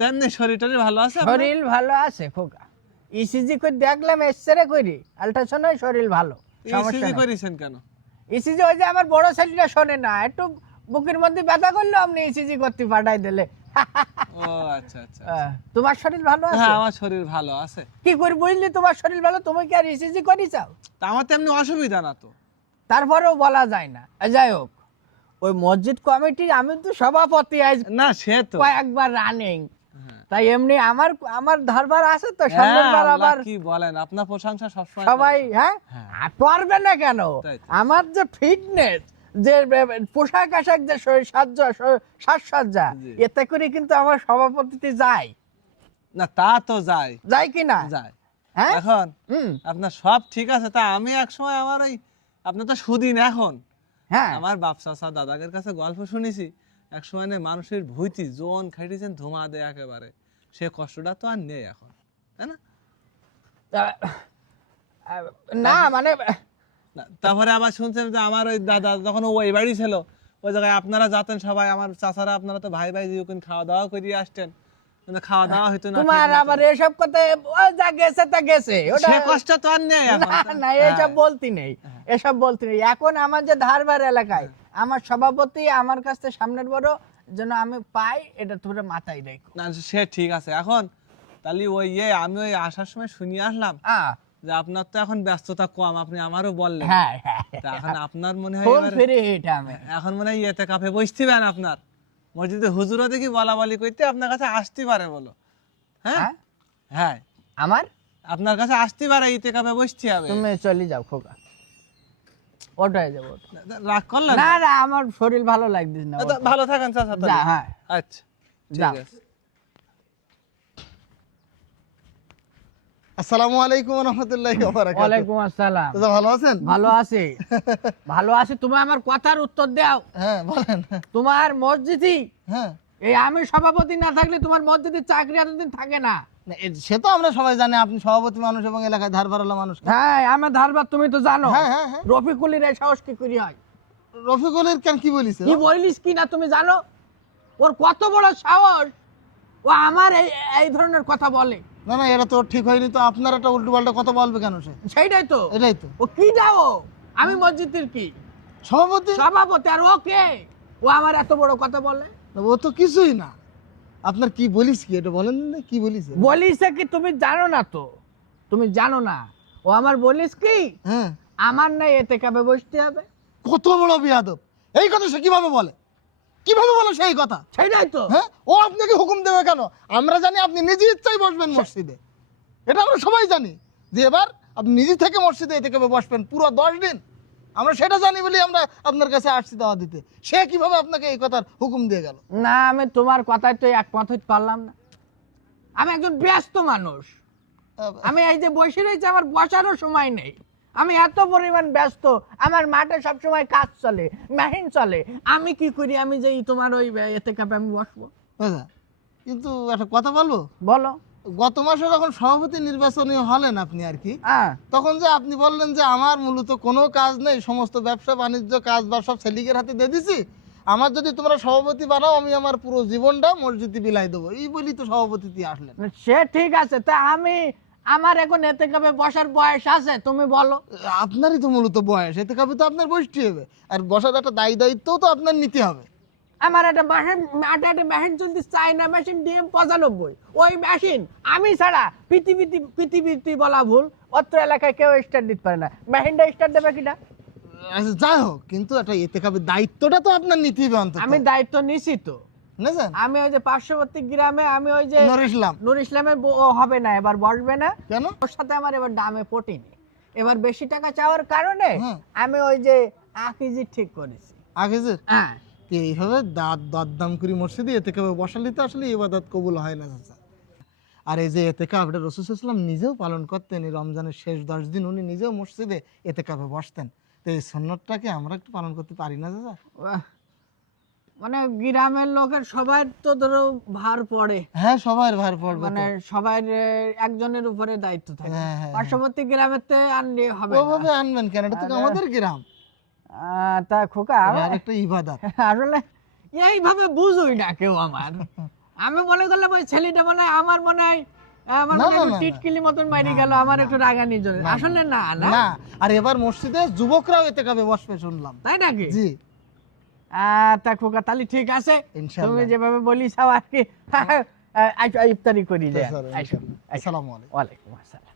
তেমনি শরীরটারে ভালো আছে? শরীর ভালো আছে খোকা। ইসিজি করে দেখলাম, এক্সরে করি, আল্ট্রাসাউন্ড, শরীর ভালো, সমস্যা ইসিজি নাই। করেছেন কেন? ইসিজি ওই যে আমার বড় ছেলেটা শোনে না, একটু বুকের মধ্যে ব্যথা করলো, আপনি ইসিজি করতে পাঠাই দিলে। ও আচ্ছা আচ্ছা। তোমার শরীর ভালো আছে? হ্যাঁ আমার শরীর ভালো আছে। কি করে বুঝলি তোমার শরীর ভালো? তুমি কি আর ইসিজি করি চাও? তা আমার তেমনি অসুবিধা না তো। তারপরেও বলা যায় না। যাই হোক, ওই মসজিদ কমিটির আমি তো সভাপতি, আজ না সে তো কয়েকবার রানিং, তাই এমনি আমার ধারবার আছে তো, সামনের বার আবার কি বলেন, আপনার প্রশংসা সবসময় সবাই। হ্যাঁ, পারবে না কেন? আমার যে ফিটনেস, যে পোশাক আশাক, যে সাজসজ্জা, এতে করে কিন্তু আমার সভাপতিতে যায় না। তা তো যায় কি না? যায়। হ্যাঁ, এখন আপনার সব ঠিক আছে, তা আমি একসময় আমার ওই আপনার তো সুদিন এখন, হ্যাঁ, আমার বাপ চাচা দাদাদের কাছে গল্প শুনেছি, এক সময় মানুষের ভুইতি জোন খাইতেছেন ধোঁয়া দেয় একেবারে, সে কষ্টটা তো আর নেই এখন, তাই না? না মানে তারপরে আবার শুনছেন যে আমার ওই দাদা যখন ওই বাড়ি ছিল, ওই জায়গায় আপনারা যাতেন সবাই, আমার চাচারা, আপনারা তো ভাই ভাই যখন খাওয়া দাওয়া করে আসতেন, খাওয়া দাওয়া হইতো না। তোমার আবার এসব কথা, যা গেছে তা গেছে, সে কষ্ট তো আর নেই এখন। না, এসব বলতি নেই, এসব বলতি নেই। এখন আমার যে ধারবার এলাকায় আমার সভাপতি আমার কাছ থেকে সামনের বড় যেন আমি পাই, এটা তোমরা মাথায় রেখো। না সে ঠিক আছে। এখন তাহলে ওই আমি ওই আসার সময় শুনিয়ে আসলাম যে আপনার তো এখন ব্যস্ততা কম, আপনি আমারও বললেন। হ্যাঁ, এখন আপনার মনে হয় এখন মনে হয় ইয়েতে কাফে বসতেবেন, আপনার মসজিদে হুজুরও দেখি বলা বলি করতে আপনার কাছে আসতে পারে বলো। হ্যাঁ হ্যাঁ, আমার আপনার কাছে আসতে পারে, ইতে কাফে বসতে হবে। তুমি চলে যাও খোকা, ওটাই যাবো। রাগ করলেন? না না, আমার শরীর ভালো লাগতেছে না। ভালো থাকেন চাচা। হ্যাঁ, আচ্ছা ঠিক আছে। আসসালামু আলাইকুম ওয়া রাহমাতুল্লাহি ওয়া বারাকাতুহু। ওয়ালাইকুম আসসালাম। দাদা ভালো আছেন? ভালো আছি, ভালো আছি। তুমি আমার কথার উত্তর দাও। হ্যাঁ বলেন। তোমার মসজিদে, হ্যাঁ, এই আমি সভাপতি না থাকলে তোমার মসজিদে চাকরি এতদিন থাকে না। সে তো আমরা সবাই জানি আপনি সভাপতি মানুষ এবং এলাকায় ধারবারওয়ালা মানুষ। হ্যাঁ, আমার ধারবার তুমি তো জানো। হ্যাঁ হ্যাঁ হ্যাঁ। রফিকুলের এই সাহস কি করি হয়? রফিকুলের কেন কি বলিস? কি বলিস কি না তুমি জানো? ওর কত বড় সাহস, ও আমার এই ধরনের কথা বলে। না না, এটা তো ঠিক হয়নি তো। আপনার একটা উল্টো পাল্টা কথা বলবে কেন সে? সেইটাই তো, এটাই তো। ও কি দাও, আমি মসজিদের কি সভাপতি? সভাপতি, আর ও কে? ও আমার এত বড় কথা বলে? ও তো কিছুই না। আপনার কি বলিস কি এটা বলেন না, কি বলিস? বলিস কি তুমি জানো না তো, তুমি জানো না। ও আমার বলিস কি, হ্যাঁ, আমার নাই এতে কাবে বসতে হবে। কত বড় বিয়াদব! এই কথা সে কিভাবে বলে? কিভাবে বলে সেই কথা? সেইটাই তো। হ্যাঁ, ও আপনাকে হুকুম দেবে কেন? আমরা জানি আপনি নিজে ইচ্ছায় বসবেন মসজিদে, এটা আমরা সবাই জানি যে এবার আপনি নিজে থেকে মসজিদে এতে কবে বসবেন পুরো 10 দিন। আমরা সেটা জানি বলে আমরা আপনার কাছে আসছি দাওয়া দিতে। সে কিভাবে আপনাকে এই কথার হুকুম দিয়ে গেল? না, আমি তোমার কথায় তো একমত হইতে পারলাম না। আমি একজন ব্যস্ত মানুষ, আমি এই যে বসে রয়েছি, আমার বসারও সময় নেই। আমি এত পরিমাণ ব্যস্ত, আমার মাঠে সবসময় কাজ চলে, মেহিন চলে। আমি কি করি, আমি যে তোমার ওই এতে কাপে আমি বসবো? আচ্ছা, কিন্তু একটা কথা বলবো। বলো। গত মাসে যখন সভাপতি নির্বাচনী হলেন আপনি আর কি, তখন যে আপনি বললেন যে আমার মূলত কোনো কাজ নেই, সমস্ত ব্যবসা বাণিজ্য কাজ বা সব ছেলেদের হাতে দিয়ে দিছি, আমার যদি তোমরা সভাপতি বানাও আমি আমার পুরো জীবনটা মসজিদে বিলাই দেবো, এই বলি তো সভাপতিতে আসলেন। সে ঠিক আছে, তা আমার এখন এতে কাপে বসার বয়স আছে? তুমি বলো। আপনারই তো মূলত বয়স, এতে কবে তো আপনার বসতে হবে, আর বসার একটা দায়িত্বও তো আপনার নিতে হবে। আমার একটা মাঠে একটা মেশিন চলতে, চাইনা মেশিন DM 95, ওই মেশিন আমি ছাড়া পৃথিবীতে বলা ভুল, অত্র এলাকায় কেউ স্টার্ট দিতে পারে না। মেশিনটা স্টার্ট দেবে কিনা? আচ্ছা যাই হোক, কিন্তু একটা এতে কবে দায়িত্বটা তো আপনার নিতে হবে অন্তত। আমি দায়িত্ব নিছি তো। বুঝলেন? আমি ওই যে পার্শ্ববর্তী গ্রামে, আমি ওই যে নুর ইসলামের হবে না, এবার বসবে না। কেন? ওর সাথে আমার এবার দামে পটিনি, এবার বেশি টাকা চাওয়ার কারণে আমি ওই যে আকিজি ঠিক করেছি। আকিজি? হ্যাঁ। এইভাবে দাম করি মসজিদে এতে কবে বসালে তো আসলে ইবাদত কবুল হয় না চাচা। আর এই যে এতেকাফ, এটা রাসূল সাল্লাল্লাহু আলাইহি ওয়াসাল্লাম নিজেও পালন করতেন। এই রমজানের শেষ 10 দিন উনি নিজেও মসজিদে এতেকাফে বসতেন। তো এই সুন্নতটাকে আমরা একটু পালন করতে পারি না চাচা? মানে গ্রামের লোকের সবার তো ধরো ভার পড়ে। হ্যাঁ, সবার ভার পড়বে, মানে সবার একজনের উপরে দায়িত্ব থাকে। হ্যাঁ। পার্শ্ববর্তী গ্রামেতে আনলে হবে না। ওভাবে আনবেন কেন? এটা তো আমাদের গ্রাম। তা খোকা, আর একটা ইবাদত। আসলে এইভাবে বুঝুই না কেউ আমার। আমি মনে করলাম ওই ছেলেটা মনে হয় আমার মনে হয় আমার না, মনে হয় না, না, টিটকিলি মতন মাইরি গেল আমার একটু রাগানির জন্য আসলে না না না, আর এবার মসজিদে যুবকরাও এতে কাবে বসবে শুনলাম। তাই নাকি জি তা খোকা তাহলে ঠিক আছে ইনশাআল্লাহ। তুমি যেভাবে বলিস আর কি ইফতারি করি স্যার, ইনশাআল্লাহ। আসসালামু আলাইকুম। ওয়ালাইকুম আসসালাম।